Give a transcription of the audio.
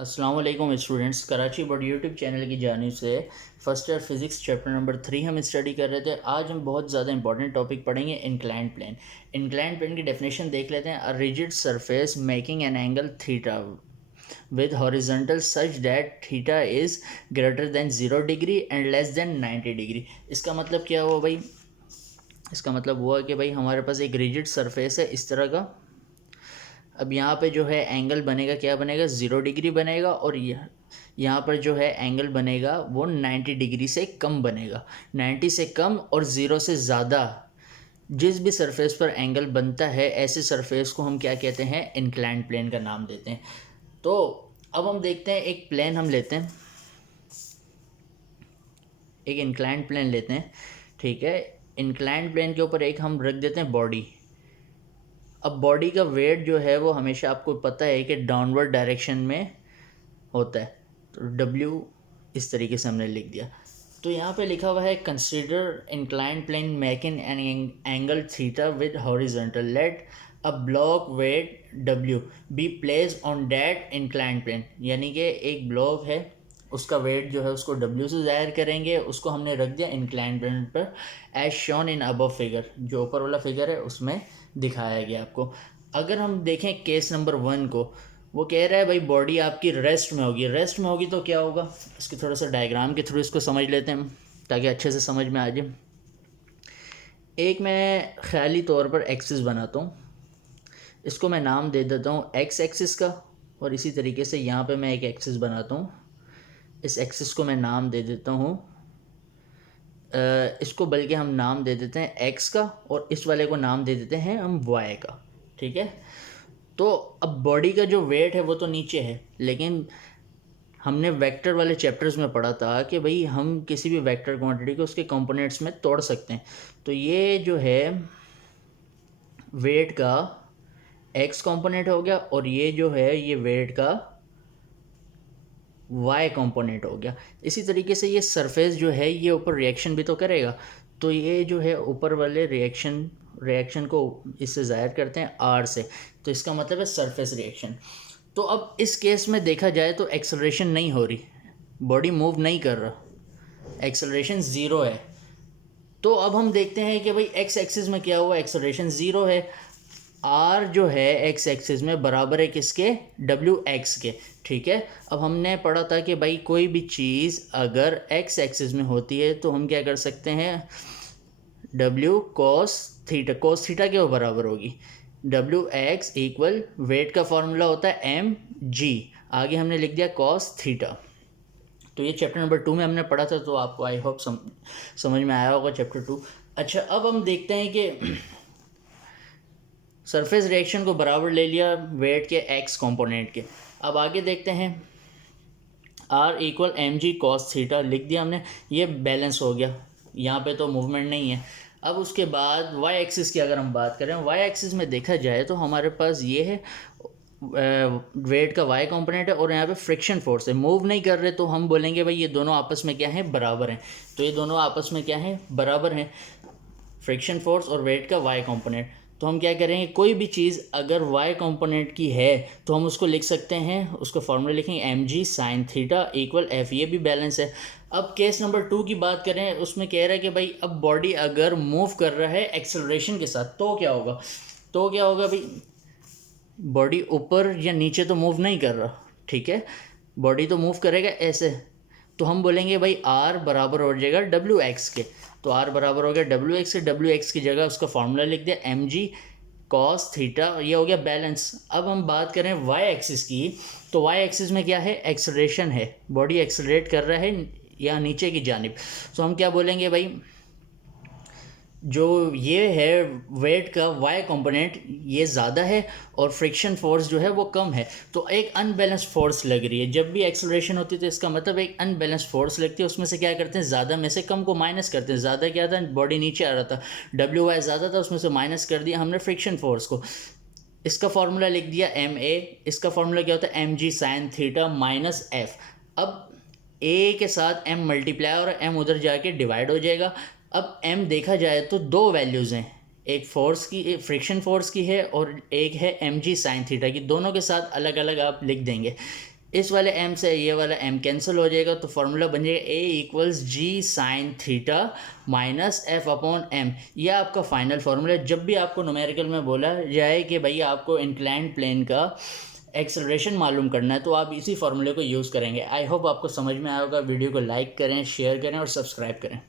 अस्सलाम वालेकुम students, Karachi board YouTube channel की जानिब से first year physics chapter number 3 हम स्टडी कर रहे थे। आज हम बहुत ज़्यादा इंपॉर्टेंट टॉपिक पढ़ेंगे, इंक्लाइंड प्लेन। इंक्लाइंड प्लेन की डेफिनेशन देख लेते हैं। A rigid surface making an angle theta with horizontal such that theta is greater than 0 degree and less than 90 degree. इसका मतलब क्या हुआ भाई? इसका मतलब हुआ कि भाई हमारे पास एक रिजिड सरफेस है इस तरह का। अब यहाँ पे जो है एंगल बनेगा, क्या बनेगा? 0 डिग्री बनेगा, और यहाँ पर जो है एंगल बनेगा वो 90 डिग्री से कम बनेगा। 90 से कम और 0 से ज़्यादा जिस भी सरफेस पर एंगल बनता है, ऐसे सरफेस को हम क्या कहते हैं? इंक्लाइंड प्लेन का नाम देते हैं। तो अब हम देखते हैं, एक प्लेन हम लेते हैं, एक इंक्लाइंड प्लेन लेते हैं, ठीक है। इंक्लाइंड प्लेन के ऊपर एक हम रख देते हैं बॉडी। अब बॉडी का वेट जो है वो हमेशा आपको पता है कि डाउनवर्ड डायरेक्शन में होता है, तो डब्ल्यू इस तरीके से हमने लिख दिया। तो यहाँ पे लिखा हुआ है consider inclined plane making an angle theta with horizontal, let a block weight W be place on that inclined plane. यानी कि एक ब्लॉक है, उसका वेट जो है उसको डब्ल्यू से ज़ाहिर करेंगे, उसको हमने रख दिया इंक्लाइंड प्लेन पर as shown in above figure. जो ऊपर वाला फिगर है उसमें दिखाया गया आपको। अगर हम देखें केस नंबर 1 को, वो कह रहा है भाई बॉडी आपकी रेस्ट में होगी। रेस्ट में होगी तो क्या होगा, इसके थोड़ा सा डायग्राम के थ्रू इसको समझ लेते हैं ताकि अच्छे से समझ में आ जाए। एक मैं ख्याली तौर पर एक्सिस बनाता हूँ, इसको मैं नाम दे देता हूँ एक्स एक्सिस का, और इसी तरीके से यहाँ पे मैं एक एक्सिस बनाता हूँ, इस एक्सिस को मैं नाम दे देता हूँ, इसको बल्कि हम नाम दे देते हैं एक्स का, और इस वाले को नाम दे देते हैं हम वाई का, ठीक है। तो अब बॉडी का जो वेट है वो तो नीचे है, लेकिन हमने वेक्टर वाले चैप्टर्स में पढ़ा था कि भाई हम किसी भी वेक्टर क्वांटिटी को उसके कंपोनेंट्स में तोड़ सकते हैं। तो ये जो है वेट का एक्स कंपोनेंट हो गया, और ये जो है ये वेट का वाई कंपोनेंट हो गया। इसी तरीके से ये सरफेस जो है ये ऊपर रिएक्शन भी तो करेगा, तो ये जो है ऊपर वाले रिएक्शन को इससे ज़ाहिर करते हैं आर से, तो इसका मतलब है सरफेस रिएक्शन। तो अब इस केस में देखा जाए तो एक्सेलरेशन नहीं हो रही, बॉडी मूव नहीं कर रहा, एक्सेलरेशन ज़ीरो है। तो अब हम देखते हैं कि भाई एक्स एक्सिस में क्या हुआ, एक्सेलरेशन ज़ीरो है। आर जो है एक्स एक्सिस में बराबर है किसके? डब्ल्यू एक्स के, ठीक है। अब हमने पढ़ा था कि भाई कोई भी चीज़ अगर एक्स एक्सिस में होती है तो हम क्या कर सकते हैं? W cos theta, cos theta के बराबर होगी डब्ल्यू एक्स इक्वल, वेट का फॉर्मूला होता है एम जी, आगे हमने लिख दिया कॉस थीटा। तो ये चैप्टर नंबर 2 में हमने पढ़ा था, तो आपको आई होप समझ में आया होगा चैप्टर 2। अच्छा, अब हम देखते हैं कि सरफेस रिएक्शन को बराबर ले लिया वेट के एक्स कंपोनेंट के। अब आगे देखते हैं, R equal M G cos theta लिख दिया हमने, ये बैलेंस हो गया, यहाँ पे तो मूवमेंट नहीं है। अब उसके बाद वाई एक्सिस की अगर हम बात करें, वाई एक्सिस में देखा जाए तो हमारे पास ये है वेट का वाई कंपोनेंट है, और यहाँ पे फ्रिक्शन फोर्स है, मूव नहीं कर रहे, तो हम बोलेंगे भाई ये दोनों आपस में क्या है? बराबर हैं। तो ये दोनों आपस में क्या है? बराबर हैं, फ्रिक्शन फोर्स और वेट का वाई कंपोनेंट। तो हम क्या करेंगे, कोई भी चीज़ अगर वाई कंपोनेंट की है तो हम उसको लिख सकते हैं, उसका फॉर्मूला लिखेंगे M G sine theta equal F, ये भी बैलेंस है। अब केस नंबर 2 की बात करें, उसमें कह रहा है कि भाई अब बॉडी अगर मूव कर रहा है एक्सेलरेशन के साथ तो क्या होगा? तो क्या होगा भाई, बॉडी ऊपर या नीचे तो मूव नहीं कर रहा, ठीक है, बॉडी तो मूव करेगा ऐसे, तो हम बोलेंगे भाई आर बराबर हो जाएगा डब्ल्यू एक्स के। तो आर बराबर हो गया डब्ल्यू एक्स के, डब्ल्यू एक्स की जगह उसका फॉर्मूला लिख दिया एम जी कॉस थीटा, ये हो गया बैलेंस। अब हम बात करें वाई एक्सिस की, तो वाई एक्सिस में क्या है? एक्सेलरेशन है, बॉडी एक्सेलरेट कर रहा है या नीचे की जानिब, तो हम क्या बोलेंगे भाई, जो ये है वेट का वाई कंपोनेंट ये ज़्यादा है और फ्रिक्शन फोर्स जो है वो कम है, तो एक अनबैलेंस फोर्स लग रही है। जब भी एक्सेलरेशन होती है तो इसका मतलब एक अनबैलेंस फोर्स लगती है, उसमें से क्या करते हैं? ज़्यादा में से कम को माइनस करते हैं। ज़्यादा क्या था? बॉडी नीचे आ रहा था, डब्ल्यू वाई ज़्यादा था, उसमें से माइनस कर दिया हमने फ्रिक्शन फोर्स को। इसका फॉर्मूला लिख दिया एम ए, इसका फॉर्मूला क्या होता है? M G sine theta minus F. अब ए के साथ एम मल्टीप्लाई और एम उधर जाके डिवाइड हो जाएगा। अब एम देखा जाए तो दो वैल्यूज़ हैं, एक फोर्स की, एक फ्रिक्शन फोर्स की है, और एक है एम जी साइन थीटा की, दोनों के साथ अलग अलग आप लिख देंगे। इस वाले m से ये वाला m कैंसिल हो जाएगा, तो फार्मूला बन जाएगा a = g sin theta minus f upon m। यह आपका फाइनल फार्मूला है। जब भी आपको न्यूमेरिकल में बोला जाए कि भैया आपको इंक्लाइंड प्लेन का एक्सेलरेशन मालूम करना है, तो आप इसी फार्मूले को यूज़ करेंगे। आई होप आपको समझ में आया होगा। वीडियो को लाइक करें, शेयर करें और सब्सक्राइब करें।